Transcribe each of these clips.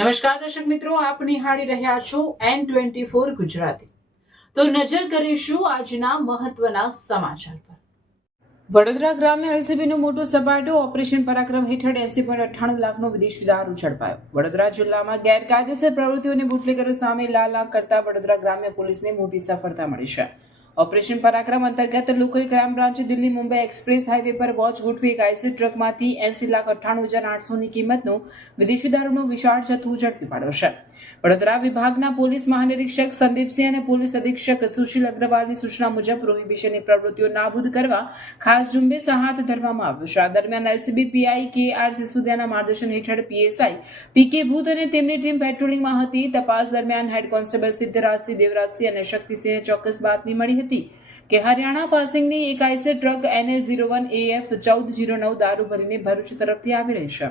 નમસ્કાર દર્શક મિત્રો, આપ નિહાળી રહ્યા છો N24 ગુજરાતી। તો નજર કરીશું આજના મહત્વના સમાચાર પર। વડોદરા ગ્રામ્ય એલસીબીનું મોટું સપાટું ઓપરેશન પરાક્રમ હેઠળ 80.98 લાખનો વિદેશી દારૂ ઝડપાયો। વડોદરા જિલ્લામાં ગેરકાયદેસર પ્રવૃત્તિઓની બુટલેગરો સામે લાલાક કરતા વડોદરા ગ્રામ્ય પોલીસને મોટી સફળતા મળી છે। ઓપરેશન પરાક્રમ અંતર્ગત લોકલ ક્રાઇમ બ્રાન્ચે દિલ્હી મુંબઈ એક્સપ્રેસ હાઈવે પર વોચ ગોઠવી એક આઈસી ટ્રકમાંથી 80,98,800ની કિંમતનો વિદેશી દારૂનો વિશાળ જથ્થો ઝડપી પાડ્યો છે। વડોદરા વિભાગના પોલીસ મહાનિરીક્ષક સંદીપસિંહ અને પોલીસ અધિક્ષક સુશીલ અગ્રવાલની સૂચના મુજબ પ્રોહિબિશનની પ્રવૃત્તિઓ નાબૂદ કરવા ખાસ ઝુંબેશ હાથ ધરવામાં આવ્યો છે। આ દરમિયાન એલસીબી પીઆઈ KR સિસોદિયાના માર્ગદર્શન હેઠળ પીએસઆઈ PK ભૂત અને તેમની ટીમ પેટ્રોલિંગમાં હતી। તપાસ દરમિયાન હેડ કોન્સ્ટેબલ સિદ્ધરાજસિંહ, દેવરાજસિંહ અને શક્તિસિંહને ચોક્કસ બાતમી મળી હતી કે હરિયાણા પાસિંગની એક આઈસર ટ્રક NL01 AF 1409 દારૂ ભરીને ભરૂચ તરફથી આવી રહી છે।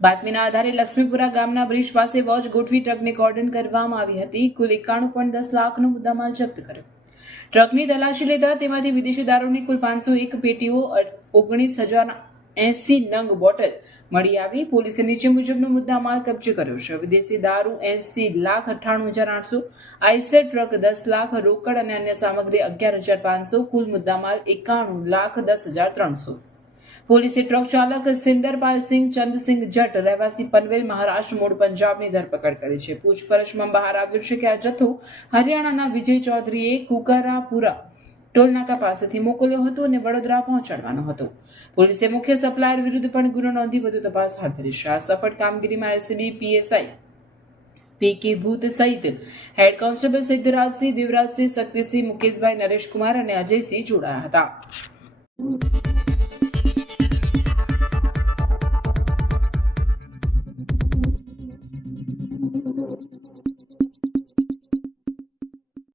બાતમીના આધારે લક્ષ્મીપુરા ગામના બ્રિજ પાસે વોચ ગોઠવી ટ્રકને કોર્ડન કરવામાં આવી હતી। કુલ 91.10 લાખનો મુદ્દામાલ જપ્ત કર્યો। ટ્રકની તલાશી લેતા તેમાંથી વિદેશી દારૂની કુલ 501 પેટીઓ, 19,080 નંગ બોટલ મળી આવી। પોલીસે નીચે મુજબનો મુદ્દામાલ કબજે કર્યો છે। વિદેશી દારૂ 80,98,800, આઈસર ટ્રક 10 લાખ, રોકડ અને અન્ય સામગ્રી 11,500, કુલ મુદ્દામાલ 91,10,300। પોલીસે ટ્રક ચાલક સિંદરપાલસિંહ ચંદસિંહ જટ રહેવાસી પનવેલ મહારાષ્ટ્ર મૂળ પંજાબની ધરપકડ કરી છે। પૂછપરછમાં બહાર આવ્યું છે કે આ જથ્થો હરિયાણાના વિજય ચૌધરીએ કુકરાપુરા ટોલનાકા પાસેથી મોકલ્યો હતો અને વડોદરા પહોંચાડવાનો હતો। પોલીસે મુખ્ય સપ્લાયર વિરુદ્ધ પણ ગુનો નોંધી વધુ તપાસ હાથ ધરી છે। આ સફળ કામગીરીમાં એલસીબી પીએસઆઈ PK ભૂત સહિત હેડ કોન્સ્ટેબલ સિદ્ધરાજસિંહ, દેવરાજસિંહ, શક્તિસિંહ, મુકેશભાઈ, નરેશકુમાર અને અજયસિંહ જોડાયા હતા।